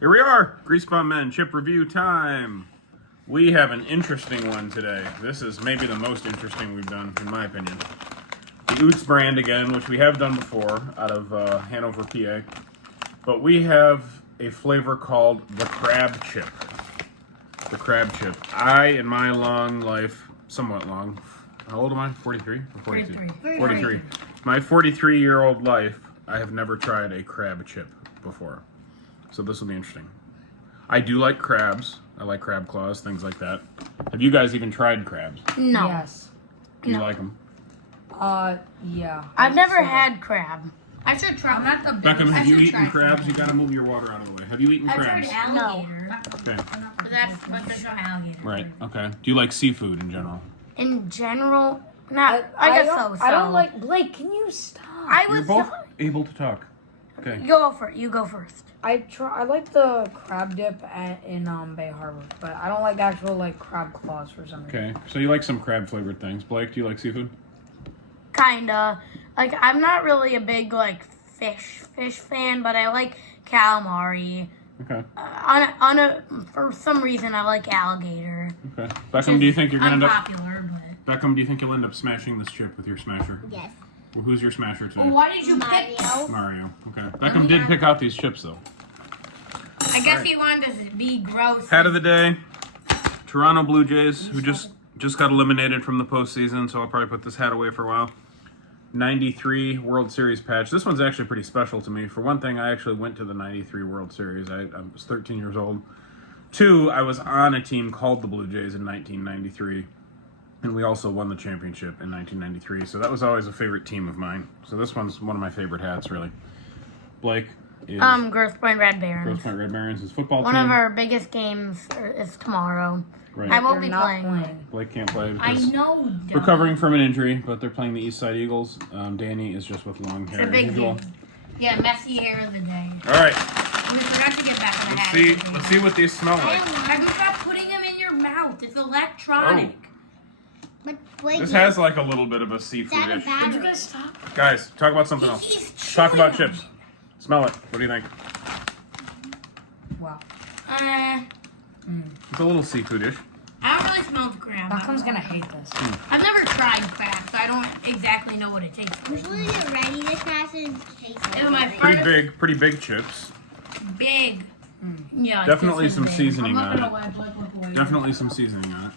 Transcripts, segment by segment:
Here we are, Griesbaum Men chip review time. We have an interesting one today. This is maybe the most interesting we've done, in my opinion. The Oots brand again, which we have done before out of Hanover, PA. But we have a flavor called the crab chip. The crab chip. I, in my long life, somewhat long, how old am I? 43 or 42? 43. My 43-year-old life, I have never tried a crab chip before. So this will be interesting. I do like crabs. I like crab claws, things like that. Have you guys even tried crabs? No. Yes. Do you like them? Yeah. I've never had crab. I should try. I'm not the biggest. Beckham, have you eaten crabs? You gotta move your water out of the way. Have you eaten I've crabs? tried alligator. Okay. But that's like there's no alligator. Right. Okay. Do you like seafood in general? In general, not. I guess so. I don't like Blake. Can you stop? I You're was. both able to talk. Okay. Go for it. You go first. I like the crab dip in Bay Harbor, but I don't like actual like crab claws for some reason. Okay. So you like some crab flavored things. Blake, do you like seafood? Kinda. Like I'm not really a big like fish fan, but I like calamari. Okay. For some reason, I like alligator. Okay. Beckham, do you think you're gonna end up? Unpopular, but. Beckham, do you think you'll end up smashing this chip with your smasher? Yes. Well, who's your smasher today? Why did you pick? Mario. Okay. Beckham did pick out these chips though. I guess he wanted to be gross. Hat of the day, Toronto Blue Jays, who just got eliminated from the postseason, so I'll probably put this hat away for a while. 93 World Series patch. This one's actually pretty special to me. For one thing, I actually went to the 93 World Series. I was 13 years old. Two, I was on a team called the Blue Jays in 1993, and we also won the championship in 1993, so that was always a favorite team of mine. So this one's one of my favorite hats, really. Blake is... Grosse Pointe Red Barons. Grosse Pointe Red Barons, his football One team. of our biggest games is tomorrow. Right. I won't They're be not playing. Blake can't play I because know. recovering from an injury, but they're playing the East Side Eagles. Danny is just with long hair It's a as big usual. game. Yeah, messy hair of the day. All right, We forgot to get back to the let's hat. see. of the day. Let's see what these smell like. Have you stopped putting them in your mouth? It's electronic. But wait, This has like a little bit of a is that a seafoodish. bad? You guys stop. Guys, talk about something else. He's Talk about chewing chips. Smell it. What do you think? Wow. them. It's a little seafoodish. I don't really smell the crab. Beckham's gonna hate this. I've never tried crab, so I don't exactly know what it tastes like. Usually you're ready to smash and taste It was my it. Pretty big chips. Big. Yeah. Definitely this is some big. seasoning I'm on not it. gonna let Blake look away. Definitely some seasoning on it.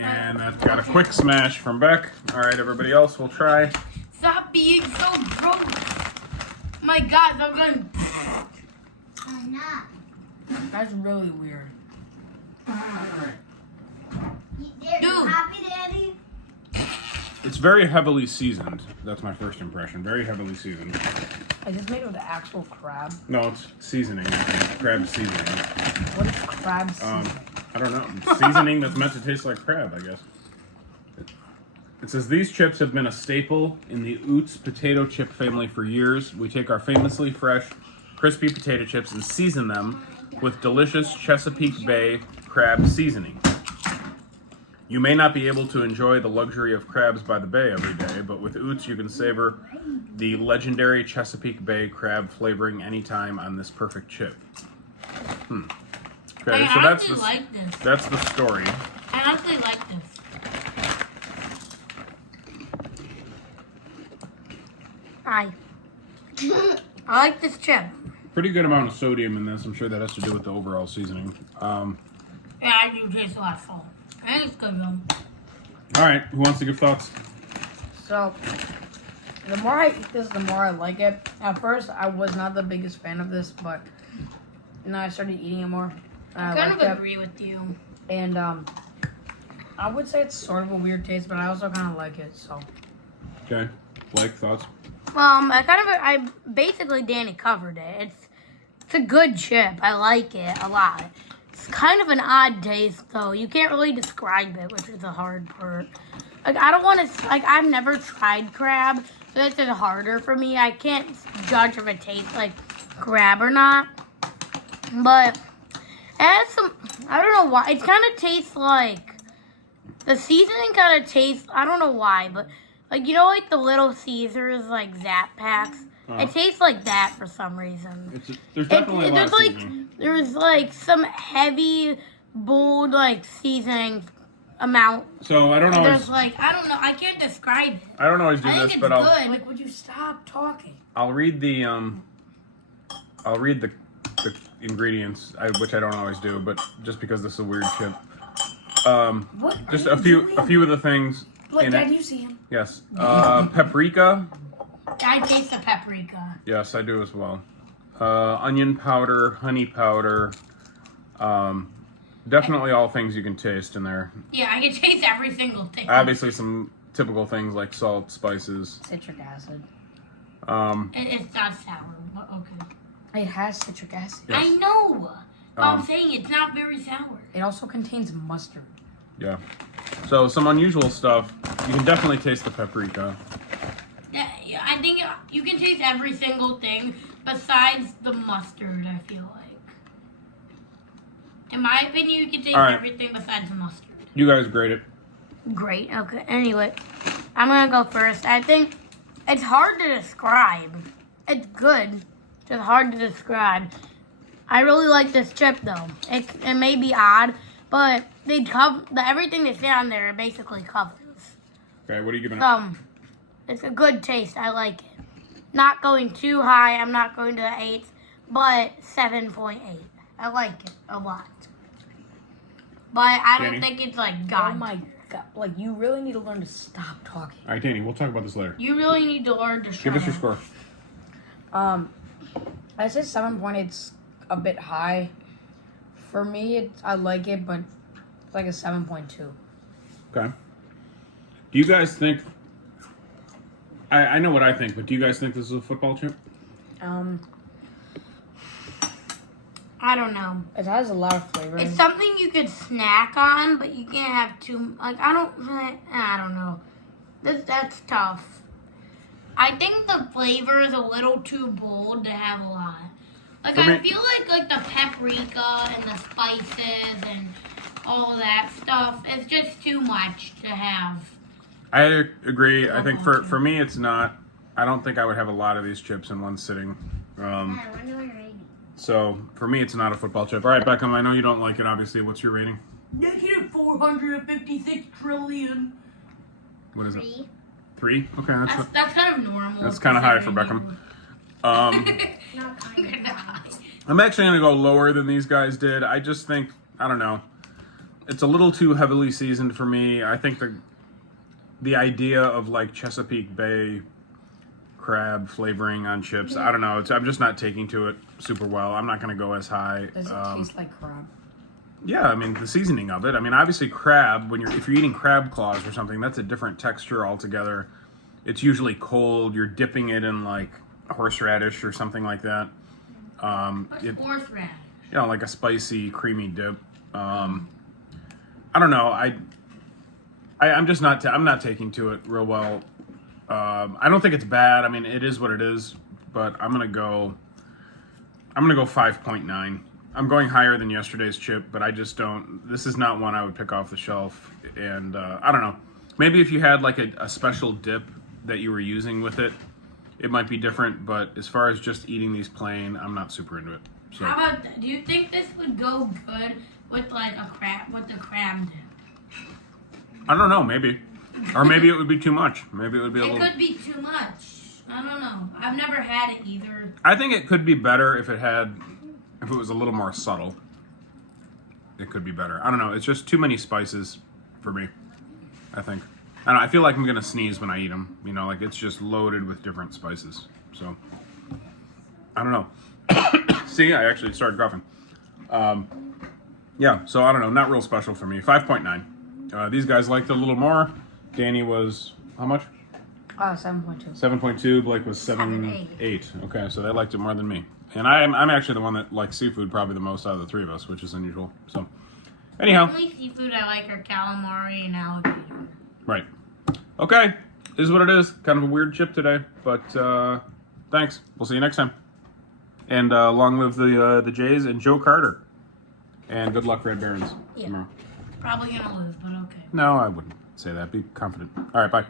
And that's got a quick smash from Beck. All right, everybody else, we'll try. Stop being so gross. My God, I'm going. I'm not. That's really weird. Dude. Dude. Happy, Daddy? It's very heavily seasoned. That's my first impression. Very heavily seasoned. Is this made with the actual crab? No, it's seasoning. Crab seasoning. What is crab seasoning? I don't know. Seasoning that's meant to taste like crab, I guess. It says these chips have been a staple in the Oots potato chip family for years. We take our famously fresh, crispy potato chips and season them with delicious Chesapeake Bay crab seasoning. You may not be able to enjoy the luxury of crabs by the bay every day, but with Oots you can savor the legendary Chesapeake Bay crab flavoring anytime on this perfect chip. Okay, I so honestly like this. that's the story. I honestly like this. I like this chip. Pretty good amount of sodium in this. I'm sure that has to do with the overall seasoning. Yeah, I do taste a lot of salt. I think it's good though. All right, who wants to give thoughts? So, the more I eat this, the more I like it. At first, I was not the biggest fan of this, but now I started eating it more. I kind of agree with you. And I would say it's sort of a weird taste, but I also kind of like it. So, Okay, Blake, thoughts? I basically Danny covered it. It's a good chip. I like it a lot. It's kind of an odd taste though. You can't really describe it, which is the hard part. Like I don't want to. Like I've never tried crab, so this is harder for me. I can't judge if it tastes like crab or not. But it has some. I don't know why. It kind of tastes like the seasoning. Kind of tastes. I don't know why, but. Like, you know, like the Little Caesars, like, Zap packs? It tastes like that for some reason. There's definitely a lot of seasoning. There's like some heavy, bold like seasoning amount. So I don't And always. there's like I don't know. I can't describe it. I don't always do I think this, it's but I'll. good. Like, would you stop talking? I'll read the the ingredients, which I don't always do, but just because this is a weird chip. What? Just are a you few doing? of the things Look, in Dad, it. you see him. Yes. Paprika. I taste the paprika. Yes, I do as well. Onion powder, honey powder. Definitely all things you can taste in there. Yeah, I can taste every single thing. Obviously, some typical things like salt, spices. Citric acid. It's not sour, but okay. It has citric acid. Yes. I know. But I'm Um, saying it's not very sour. It also contains mustard. Yeah. So some unusual stuff. You can definitely taste the paprika. Yeah, I think you can taste every single thing besides the mustard, I feel like. In my opinion, you can taste All right. everything besides the mustard. You guys grade it. Great, okay. Anyway, I'm gonna go first. I think it's hard to describe. It's good, just hard to describe. I really like this chip though. It may be odd, but they cover everything they say on there. It basically covers. Okay, what are you giving it? So it's a good taste. I like it. Not going too high. I'm not going to the 8s, but 7.8. I like it a lot. But I don't Danny? think it's like God. Oh my god! Like, you really need to learn to stop talking. All right, Danny, we'll talk about this later. You really need to learn to shut Give us your up. score. I said 7.8's a bit high. For me, I like it, but it's like a 7.2. Okay. Do you guys think... I know what I think, but do you guys think this is a football chip? I don't know. It has a lot of flavor. It's something you could snack on, but you can't have too. Like I don't know. That's tough. I think the flavor is a little too bold to have a lot. Like For I me- feel like the paprika and the spices and all of that stuff. It's just too much to have. I agree. I think for me, it's not... I don't think I would have a lot of these chips in one sitting. I wonder what you're eating. So, for me, it's not a football chip. All right, Beckham, I know you don't like it, obviously. What's your rating? Negative 456 trillion. What is it? 3. 3? Okay, That's kind of normal. that's kind of high for Beckham. Not kind of. I'm actually going to go lower than these guys did. I just think, I don't know, it's a little too heavily seasoned for me. I think the idea of like Chesapeake Bay crab flavoring on chips, I don't know. I'm just not taking to it super well. I'm not going to go as high. Does it taste like crab? Yeah, I mean the seasoning of it. I mean, obviously crab. If you're eating crab claws or something, that's a different texture altogether. It's usually cold. You're dipping it in like horseradish or something like that. What's horseradish? You know, like a spicy, creamy dip. I don't know. I'm just not. I'm not taking to it real well. I don't think it's bad. I mean, it is what it is. But I'm gonna go 5.9. I'm going higher than yesterday's chip, but I just don't. This is not one I would pick off the shelf. And I don't know. Maybe if you had like a special dip that you were using with it, it might be different. But as far as just eating these plain, I'm not super into it. So. How about? Do you think this would go good with like a crab with the crab dip? I don't know, maybe. Or maybe it would be too much. Maybe it would be a It little... could be too much. I don't know. I've never had it either. I think it could be better if it was a little more subtle. It could be better. I don't know. It's just too many spices for me, I think. I don't know. I feel like I'm going to sneeze when I eat them. You know, like it's just loaded with different spices. So, I don't know. See, I actually started coughing. Yeah, so I don't know. Not real special for me. 5.9. These guys liked it a little more. Danny was, how much? 7.2. 7.2. Blake was 7.8. Okay, so they liked it more than me. And I'm actually the one that likes seafood probably the most out of the three of us, which is unusual. So, The anyhow. only seafood I like are calamari and alligator. Right. Okay. Is what it is. Kind of a weird chip today, but thanks. We'll see you next time. And long live the Jays and Joe Carter. And good luck, Red Barons. Yeah. Tomorrow. Probably gonna lose, but okay. No, I wouldn't say that. Be confident. All right, bye.